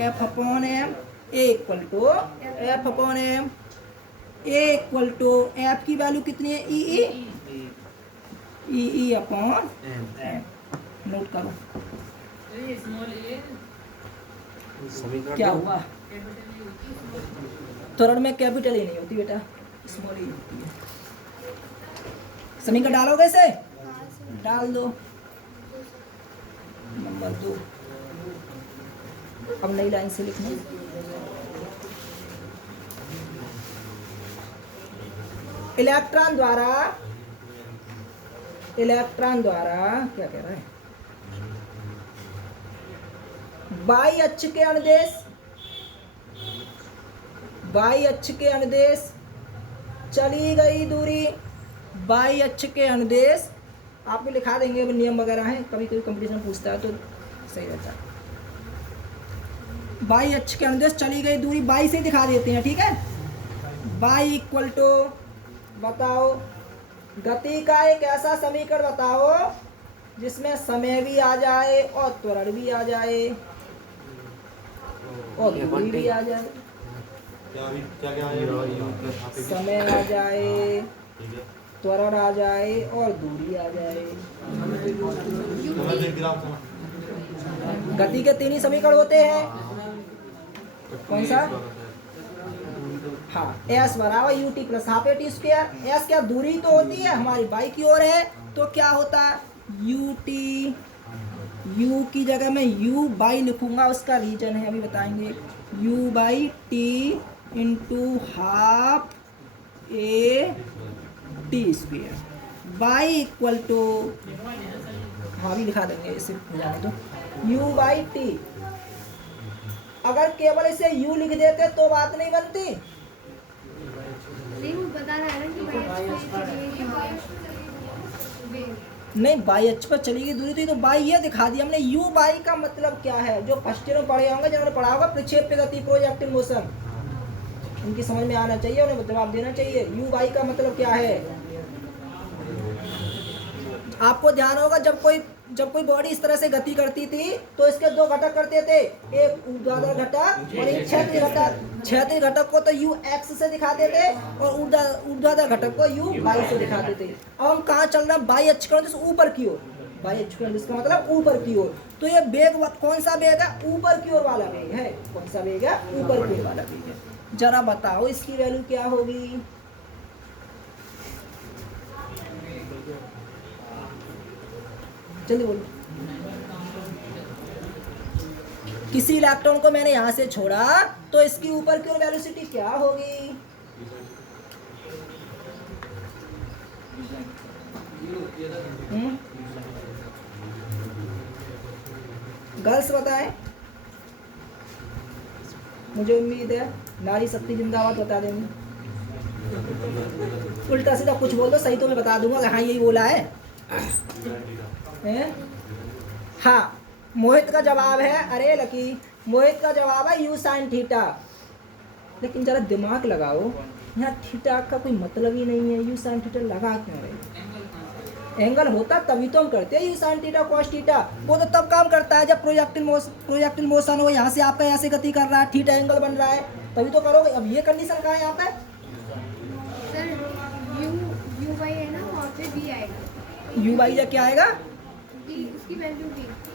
F upon m, A equal to F upon m, A equal to F की वैल्यू कितनी है, E अपॉन m। नोट करो, क्या हुआ? त्वरण में कैपिटल ही नहीं होती बेटा, स्मॉल ही होती है। समीकरण डालोगे इसे? डाल दो। नंबर 2 अब नई लाइन से लिखना। इलेक्ट्रॉन द्वारा क्या कह रहा है? बाई अक्ष के अनुदेश चली गई दूरी, बाई अक्ष के अनुदेश आप भी लिखा देंगे, नियम वगैरह हैं, कभी कभी कंपटीशन पूछता है तो सही रहता है। बाई अक्ष के अनुदेश चली गई दूरी, बाई से दिखा देते हैं, ठीक है। बाई इक्वल टू, बताओ गति का एक ऐसा समीकरण बताओ जिसमें समय भी आ जाए और त्वरण भी आ जाए और दूरी भी आ जाए। समय आ जाए, त्वरण आ जाए और दूरी आ जाए। गति के 3 ही समीकरण होते हैं। कौन सा? हाँ, एस बराबर U T plus half a t square. S क्या दूरी तो होती है हमारी बाई की ओर है, तो क्या होता है यू टी। यू की जगह में यू बाई लिखूंगा, उसका रीजन है अभी बताएंगे। U by t into half a t square by equal to, हाँ भी लिखा देंगे इसे जाने दो, यू बाई टी। अगर केवल इसे यू लिख देते तो बात नहीं बनती। नहीं, वो बता रहा है ना कि नहीं, बाई अक्ष पर चली गई दूरी, तो ये तो बाई ये दिखा दिया हमने। यू बाई का मतलब क्या है? जो फर्स्ट ईयर में पढ़े होंगे, जिन्होंने पढ़ा होगा प्रक्षेप्य गति, प्रोजेक्टिव मोशन, उनकी समझ में आना चाहिए, उन्हें जवाब देना चाहिए। यू बाई का मतलब क्या है? आपको ध्यान होगा जब कोई बॉडी इस तरह से गति करती थी तो इसके 2 घटक करते थे, एक ऊर्ध्वाधर घटक और एक क्षैतिज घटक। क्षैतिज घटक को तो यू एक्स से दिखाते थे और ऊर्ध्वाधर घटक को यू वाई से दिखाते थे। अब हम कहाँ चल रहे हैं? बाई अक्ष के ऊपर की ओर। बाई अक्ष का मतलब ऊपर की ओर। तो ये वेग कौन सा वेग है? ऊपर की ओर वाला वेग है। कौन सा वेग है? ऊपर की ओर वाला वेग है। जरा बताओ इसकी वैल्यू क्या होगी? जल्दी बोलो। किसी इलेक्ट्रॉन को मैंने यहां से छोड़ा तो इसकी ऊपर की ओर वेलोसिटी क्या होगी? गर्ल्स बताएं, मुझे उम्मीद है नारी शक्ति जिंदाबाद बता देंगे। उल्टा सीधा कुछ बोल दो, सही तो मैं बता दूंगा हाँ यही बोला है। हाँ, मोहित का जवाब है, अरे लकी, मोहित का जवाब है यू साइन थीटा। लेकिन जरा दिमाग लगाओ, यहाँ थीटा का कोई मतलब ही नहीं है, यू साइन थीटा लगा क्यों रहे? एंगल होता तभी तो हम करते हैं you sine theta cos theta. वो तो तब काम करता है जब प्रोजेक्टिल मोशन हो, यहाँ से आपका यहाँ से गति कर रहा है, थीटा एंगल बन रहा है, तभी तो करोगे। अब ये कंडीशन कहाँ है यहाँ पे? सर यू बाई है ना, वहाँ पे वी आएगा। यू बाई क्या आएगा? उसकी वैल्यू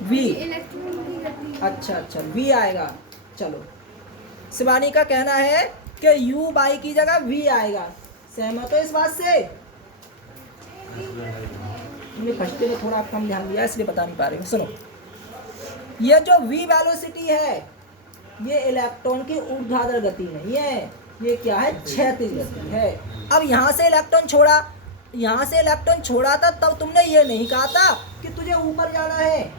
वी। इलेक्ट्रॉन की गति। अच्छा वी आएगा। चलो, शिवानी का कहना है कि यू बाई की जगह वी आएगा। सहमत हो इस बात से? तुमने फर्स्ट में थोड़ा कम ध्यान दिया इसलिए बता नहीं पा रहे हो। सुनो, ये जो वी वेलोसिटी है ये इलेक्ट्रॉन की ऊर्ध्वाधर गति नहीं है, ये क्या है? क्षैतिज गति है। अब यहाँ से इलेक्ट्रॉन छोड़ा था तब तुमने ये नहीं कहा था कि तुझे ऊपर जाना है,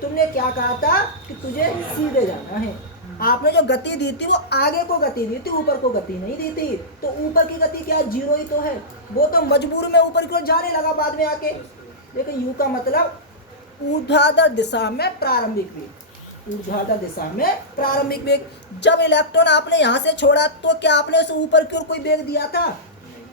तुमने क्या कहा था कि तुझे सीधे जाना है। आपने जो गति दी थी वो आगे को गति दी थी, ऊपर को गति नहीं दी थी। तो ऊपर की गति क्या? 0 ही तो है। वो तो मजबूर में ऊपर की ओर जाने लगा बाद में आके। लेकिन यू का मतलब ऊर्ध्वाधर दिशा में प्रारंभिक वेग, ऊर्ध्वाधर दिशा में प्रारंभिक वेग। जब इलेक्ट्रॉन आपने यहाँ से छोड़ा तो क्या आपने उसे ऊपर की ओर कोई वेग दिया था?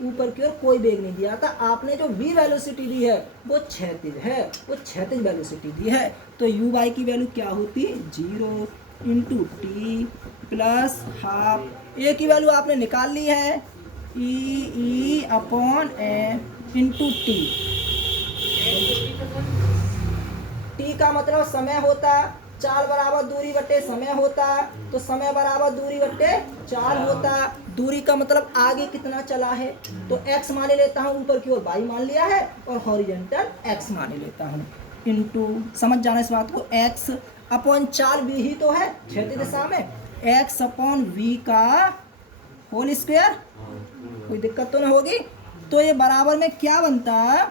ऊपर की ओर कोई वेग नहीं दिया था। आपने जो वी वेलोसिटी दी है वो क्षैतिज है, वो क्षैतिज वेलोसिटी दी है। तो यू बाई की वैल्यू क्या होती? 0 इंटू टी प्लस हाफ। ए की वैल्यू आपने निकाल ली है, ई अपॉन ए इंटू टी। टी का मतलब समय होता, चाल बराबर दूरी बट्टे समय होता, तो समय बराबर दूरी बट्टे चाल होता। दूरी का मतलब आगे कितना चला है, तो x माने लेता हूँ, ऊपर की ओर y मान लिया है और हॉरिजॉन्टल x माने लेता हूँ, इनटू, समझ जाना इस बात को, x अपॉन चाल v ही तो है क्षैतिज दिशा में, x अपॉन v का होल स्क्वायर, कोई दिक्कत तो ना होगी। तो ये बराबर में क्या बनता है,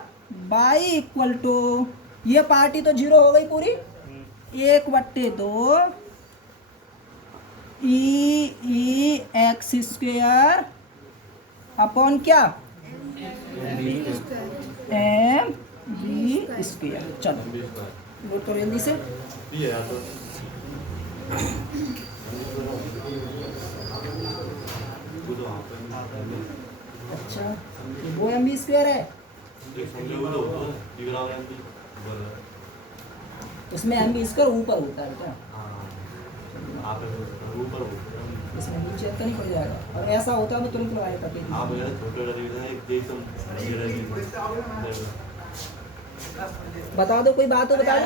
y इक्वल टू, ये पार्टी तो 0 हो गई पूरी, 1/2 ई एक्स स्क्वायर अपॉन क्या, एम वी स्क्वायर। चलो नोट करो जल्दी से। अच्छा, वो एम वी स्क्वायर है, इसमें एम वी स्क्वायर ऊपर होता है क्या, इसमें नीचे तो नहीं पड़ जाएगा, और ऐसा होता है तो तुरंत लगाया करते हैं। बता दो, कोई बात हो बता दो,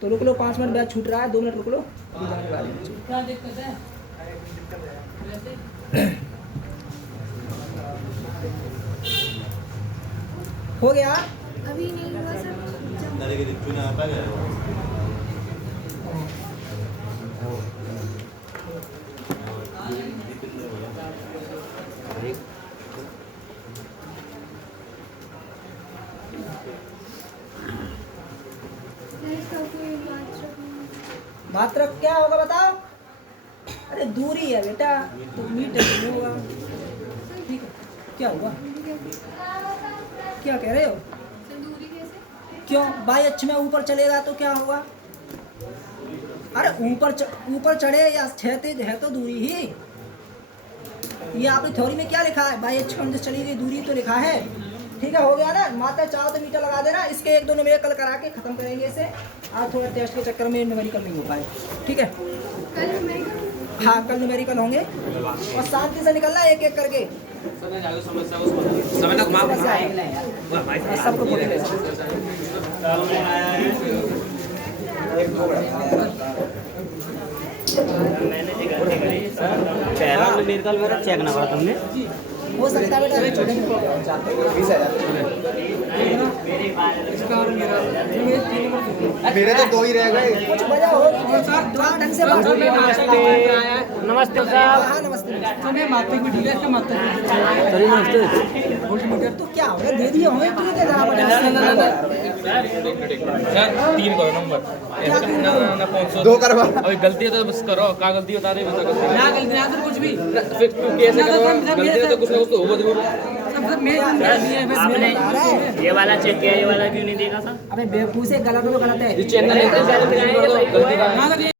तो रुक लो, 5 मिनट बैच छूट रहा है, 2 मिनट रुक लो, अभी जाने वाले हैं। क्या दिक्कत है, हो गया, अभी नहीं हुआ सर। इसका कोई मात्रक क्या होगा बताओ, अरे दूरी है बेटा, तो मीटर नहीं होगा, ठीक है, क्या हुआ, क्या कह रहे हो, दूरी कैसे? क्यों बाई अक्ष में ऊपर चलेगा तो क्या होगा, अरे ऊपर चढ़े या क्षैतिज है तो दूरी ही, ये आपने थ्योरी में क्या लिखा है, बाई अक्ष पर चली गई दूरी तो लिखा है, ठीक है, हो गया ना। मात्रा चाहो तो मीटर लगा देना, इसके 1-2 न्यूमेरिकल करा के खत्म करेंगे इसे, आज थोड़ा टेस्ट के चक्कर में न्यूमेरिकल नहीं हो पाए, ठीक है, कल न्यूमेरिकल, हाँ कल न्यूमेरिकल होंगे, और शांति से निकलना एक एक करके, समय तक माफ सबको पकड़े। पहला न्यूमेरिकल मेरा चेक ना करा तुमने, हो सकता है बेटा छोटे मेरे तो 2 ही रह गए। कुछ वजह हो ढंग से बात, नमस्ते साहब, हाँ नमस्ते, तो क्या हो गया, दे दिए होंगे, ठीक है सर 3 करो नंबर, 2 करवा, अभी गलती है तो बस करो, क्या गलती बता रहे बता, ना गलती ना सर कुछ भी, फिर तू कैसे करो, गलती है तो कुछ ना कुछ तो होगा जरूर। आपने ये वाला चेक किया, ये वाला क्यों नहीं देखा सर, अबे बेवकूफ से, गलत हो तो गलत है, चैनल गलती